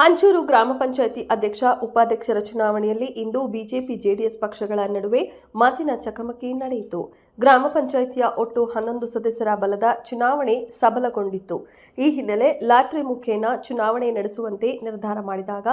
ಹಂಚೂರು ಗ್ರಾಮ ಪಂಚಾಯಿತಿ ಅಧ್ಯಕ್ಷ, ಉಪಾಧ್ಯಕ್ಷರ ಚುನಾವಣೆಯಲ್ಲಿ ಇಂದು ಬಿಜೆಪಿ, ಜೆಡಿಎಸ್ ಪಕ್ಷಗಳ ನಡುವೆ ಮಾತಿನ ಚಕಮಕಿ ನಡೆಯಿತು. ಗ್ರಾಮ ಪಂಚಾಯಿತಿಯ ಒಟ್ಟು ಹನ್ನೊಂದು ಸದಸ್ಯರ ಬಲದ ಚುನಾವಣೆ ಸಬಲಗೊಂಡಿತ್ತು. ಈ ಹಿನ್ನೆಲೆ ಲಾಟ್ರಿ ಮುಖೇನ ಚುನಾವಣೆ ನಡೆಸುವಂತೆ ನಿರ್ಧಾರ ಮಾಡಿದಾಗ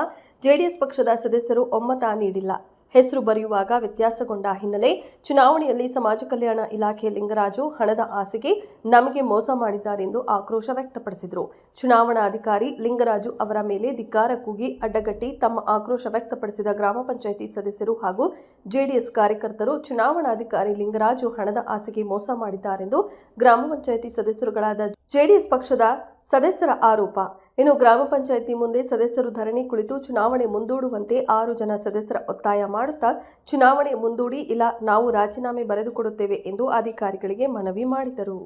ಜೆಡಿಎಸ್ ಪಕ್ಷದ ಸದಸ್ಯರು ಒಮ್ಮತ ನೀಡಿಲ್ಲ. ಹೆಸರು ಬರೆಯುವಾಗ ವ್ಯತ್ಯಾಸಗೊಂಡ ಹಿನ್ನೆಲೆ ಚುನಾವಣೆಯಲ್ಲಿ ಸಮಾಜ ಕಲ್ಯಾಣ ಇಲಾಖೆ ಲಿಂಗರಾಜು ಹಣದ ಆಸೆಗೆ ನಮಗೆ ಮೋಸ ಮಾಡಿದ್ದಾರೆಂದು ಆಕ್ರೋಶ ವ್ಯಕ್ತಪಡಿಸಿದರು. ಚುನಾವಣಾಧಿಕಾರಿ ಲಿಂಗರಾಜು ಅವರ ಮೇಲೆ ಧಿಕ್ಕಾರ ಕೂಗಿ ಅಡ್ಡಗಟ್ಟಿ ತಮ್ಮ ಆಕ್ರೋಶ ವ್ಯಕ್ತಪಡಿಸಿದ ಗ್ರಾಮ ಪಂಚಾಯಿತಿ ಸದಸ್ಯರು ಹಾಗೂ ಜೆಡಿಎಸ್ ಕಾರ್ಯಕರ್ತರು ಚುನಾವಣಾಧಿಕಾರಿ ಲಿಂಗರಾಜು ಹಣದ ಆಸೆಗೆ ಮೋಸ ಮಾಡಿದ್ದಾರೆಂದು ಗ್ರಾಮ ಪಂಚಾಯಿತಿ ಸದಸ್ಯರುಗಳಾದ ಜೆಡಿಎಸ್ ಪಕ್ಷದ ಸದಸ್ಯರ ಆರೋಪ. ಇನ್ನು ಗ್ರಾಮ ಪಂಚಾಯಿತಿ ಮುಂದೆ ಸದಸ್ಯರು ಧರಣಿ ಕುಳಿತು ಚುನಾವಣೆ ಮುಂದೂಡುವಂತೆ ಆರು ಜನ ಸದಸ್ಯರ ಒತ್ತಾಯ ಮಾಡುತ್ತಾ ಚುನಾವಣೆ ಮುಂದೂಡಿ ಇಲ್ಲ ನಾವು ರಾಜೀನಾಮೆ ಬರೆದುಕೊಡುತ್ತೇವೆ ಎಂದು ಅಧಿಕಾರಿಗಳಿಗೆ ಮನವಿ ಮಾಡಿದರು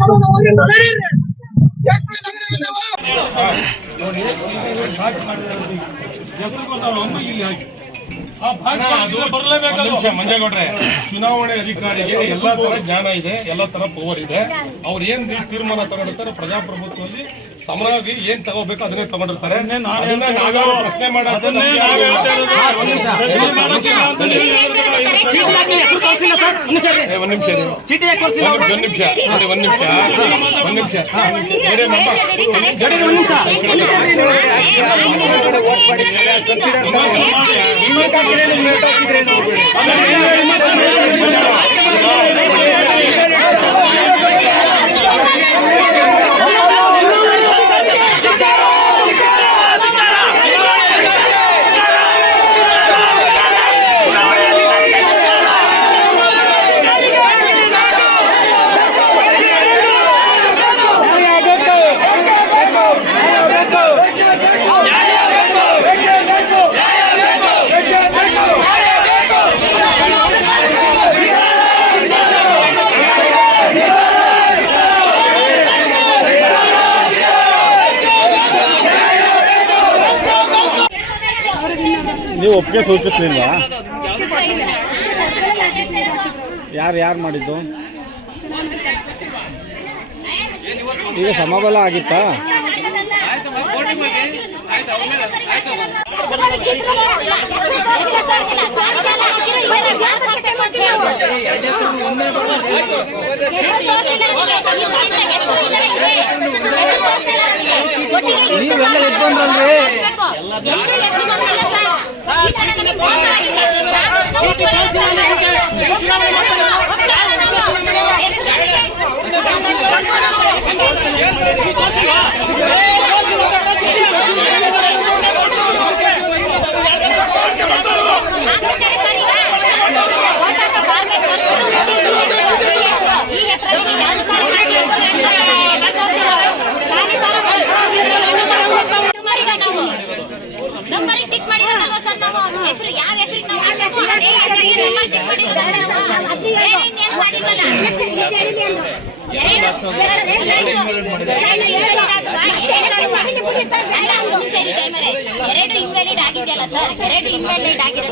ಒಂದ್ ನಿಮಿಷ ಮಂಜೇಗೌಡ್ರೆ ಚುನಾವಣೆ ಅಧಿಕಾರಿಗೆ ಎಲ್ಲಾ ತರ ಜ್ಞಾನ ಇದೆ ಎಲ್ಲಾ ತರ ಪವರ್ ಇದೆ ಅವ್ರು ಏನ್ ತೀರ್ಮಾನ ತಗೊಂಡಿರ್ತಾರೆ ಪ್ರಜಾಪ್ರಭುತ್ವದಲ್ಲಿ ಸಮರಾಗಿ ಏನ್ ತಗೋಬೇಕು ಅದನ್ನೇ ತಗೊಂಡಿರ್ತಾರೆ ಪ್ರಶ್ನೆ ಯಾರು ಏ, ಒಂದ್ ನಿಮಿಷ. ಒಂದ್ ಒಂದ್ ನಿಮಿಷ ಒಂದ್ ನಿಮಿಷ ಒಂದ್ ನಿಮಿಷ ಬೇರೆ ಮಮ್ಮ. ಒಪ್ಪಿಗೆ ಸೂಚಿಸ್ಲಿಲ್ವಾ? ಯಾರು ಯಾರು ಮಾಡಿದ್ದು? ಈಗ ಸಮಬಲ ಆಗಿತ್ತಾ? ನೀವೆಲ್ಲ ಎದ್ದು ಬಂದ್ರಲ್ರಿ ಎಷ್ಟು ಎದ್ದು ಬಂದಿಲ್ಲ ಸರ್ ಈ ತರ ನಮಗೆ ಮೋಸ ಆಗಿದೆ ನಾವು ಈ ಹೆಸರಲ್ಲಿ ಯಾರು ಮಾಡಿದ ನಾವು ನಂಬರ್ ಟಿಕ್ ಮಾಡಿರೋದಲ್ವಾ ಸರ್ ನಾವು ಹೆಸರು ಯಾವ ಹೆಸರಿಗೆ ನಾವು ಹಾಕ್ಬೇಕು ಅದೇ ಹೆಸರಿಗೆ ನಂಬರ್ ಟಿಕ್ ಮಾಡಿರೋದಲ್ವಾ ನಾವು ಬೇರೆ ಇನ್ನೇನು ಮಾಡಿಲ್ವಲ್ಲ ಎರಡು ಇನ್ವ್ಯಾಲಿಡ್ ಆಗಿದೆಯಲ್ಲ ಸರ್? ಎರಡು ಇನ್ವ್ಯಾಲಿಡ್ ಆಗಿರೋದ್ರಲ್ಲಿ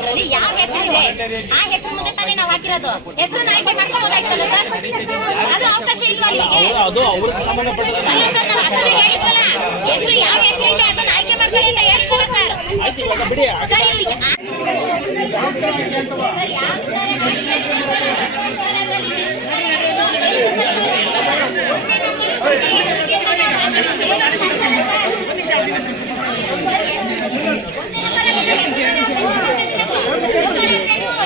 ಆ ಹೆಸರು ಮುಂದೆ ತಾನೇ ನಾವು ಹಾಕಿರೋದು. ಹೆಸರು ಆಯ್ಕೆ ಮಾಡ್ಕೋಬೋದಾಯ್ತಲ್ಲ ಸರ್. ಅದು ಅವಕಾಶ ಇಲ್ವಾ ನಿಮಗೆ? ಅಲ್ಲ ಸರ್ ನಾವು ಅದನ್ನು ಹೇಳಿದ್ವಲ್ಲ. ಹೆಸರು ಯಾವ ಹೆಸರು ಇದೆ ಅದನ್ನ ಆಯ್ಕೆ ಮಾಡ್ಕೊಳ್ಳಿ ಅಂತ ಹೇಳಿದ್ವಲ್ಲ ಸರ್. ಸರ್ ಇಲ್ಲಿ ಸರ್ ಯಾವ ಸರ್ ಅದರಲ್ಲಿ ಹೆಸರು ಬರೆಯೋದು, ಬೇರೆ ನಂಬರ್ ಒಂದೇ ನಂಬರ್ ಒಂದೇ ಹೆಸರಿಗೆ ಸರ್ ಬೇರೆ ನಂಬರ್ ಒಂದೇ ನಂಬರಲ್ಲಿ ಹೆಸರು ನಂಬರ್ ಹೆಸರು ಮೋಸ ಸರ್ ಇದು ಸರ್ ಇದು ಮೋಸ ಒಂದೇ ನಂಬರಲ್ಲಿ ಇದ್ದಿದ್ದು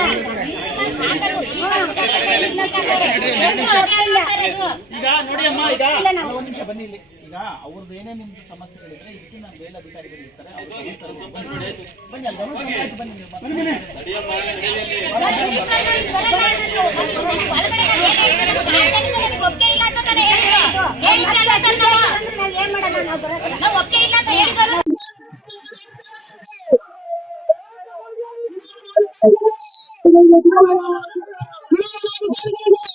ಈಗ ನೋಡಿ ಅಮ್ಮ ಈಗ ಒಂದು ನಿಮಿಷ ಬನ್ನಿ ಇಲ್ಲಿ ಈಗ ಅವ್ರದ್ದು ಏನೇ ನಿಮ್ದು ಸಮಸ್ಯೆಗಳಿದ್ರೆ ಇದಕ್ಕೆ ನಾನು ಮೇಲಧಿಕಾರಿಗಳು ಇರ್ತಾರೆ ಅವ್ರು ಬರೀತಾರೆ. ಬನ್ನಿ ಬನ್ನಿ ಅಲ್ಲಿ ಗಮನ ಕೊಡಿ. ಆಯ್ತು, ಬನ್ನಿ ನೀವು ಮಾತಾಡಿ. ಸರ್,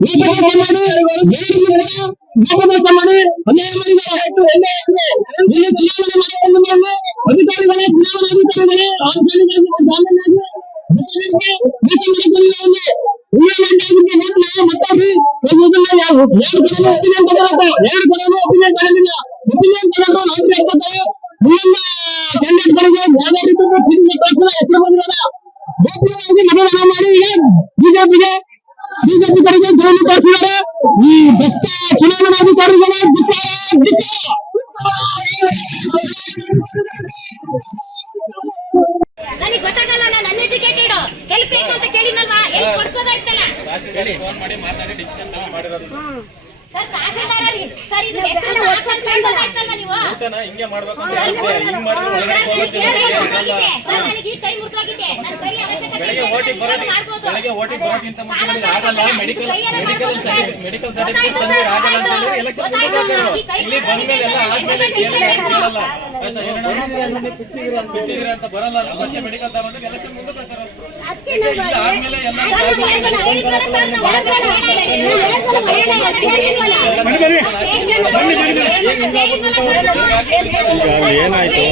ಇದು ಬರಲ್ಲ ಇದು. ಅದು ನನಗೆ ಒಳಗಡೆ ನಾನು ಹೇಗೆ ಹೇಳ್ತೀನಿ ಗೊತ್ತಾ? ಆಡಳಿತ ನಮಗೆ ಒಪ್ಪಿಗೆ ಇಲ್ಲ ಅಂತ ತಾನೇ ಹೇಳಿದ್ರು. ಹೇಳಿದ್ರಲ್ಲ ಸರ್ ನಾವು. ನಾವು ಒಪ್ಪಿಗೆ ಇಲ್ಲ ಅಂತ ಹೇಳಿದ್ವಲ್ಲ ನೀವು ಹಿಂಗೆ ಮಾಡ್ಬೇಕು ಅಂತ ಸರ್, ಹೇಳಿದ್ದೆ. ಹಿಂಗ್ ಮಾಡಿದ್ರೆ ಒಳಗಡೆ ಅವಶ್ಯಕತೆ ಬೆಳಗ್ಗೆ ನಾನು ಬರೋದು. ಬೆಳಗ್ಗೆ ಓಟಿಗೆ ಬರೋಕ್ಕಿಂತ ಮುಂಚೆ ಆಗಲ್ಲ medical medical sir. Certificate medical certificate ಆಗಲ್ಲ ಅಂತ. ಹೇಳಿ ಎಲೆಕ್ಷನ್ ಇಲ್ಲಿ ಬಂದ್ಮೇಲೆ ಎಲ್ಲ ಆದ್ಮೇಲೆ ಮುರ್ದೋಗಿದೆ, ಕೇಳಿ ಬರಲ್ಲ ಆಯ್ತಾ ಏನಣ್ಣ? ಬಿಟ್ಟಿದ್ದೀರಾ ಅಂತ ಬರಲ್ಲ ಮತ್ತೆ ಮೆಡಿಕಲ್ ಎಲೆಕ್ಷನ್ ಆದ್ಮೇಲೆ ಎಲ್ಲ ಈಗ ಏನಾಯ್ತು?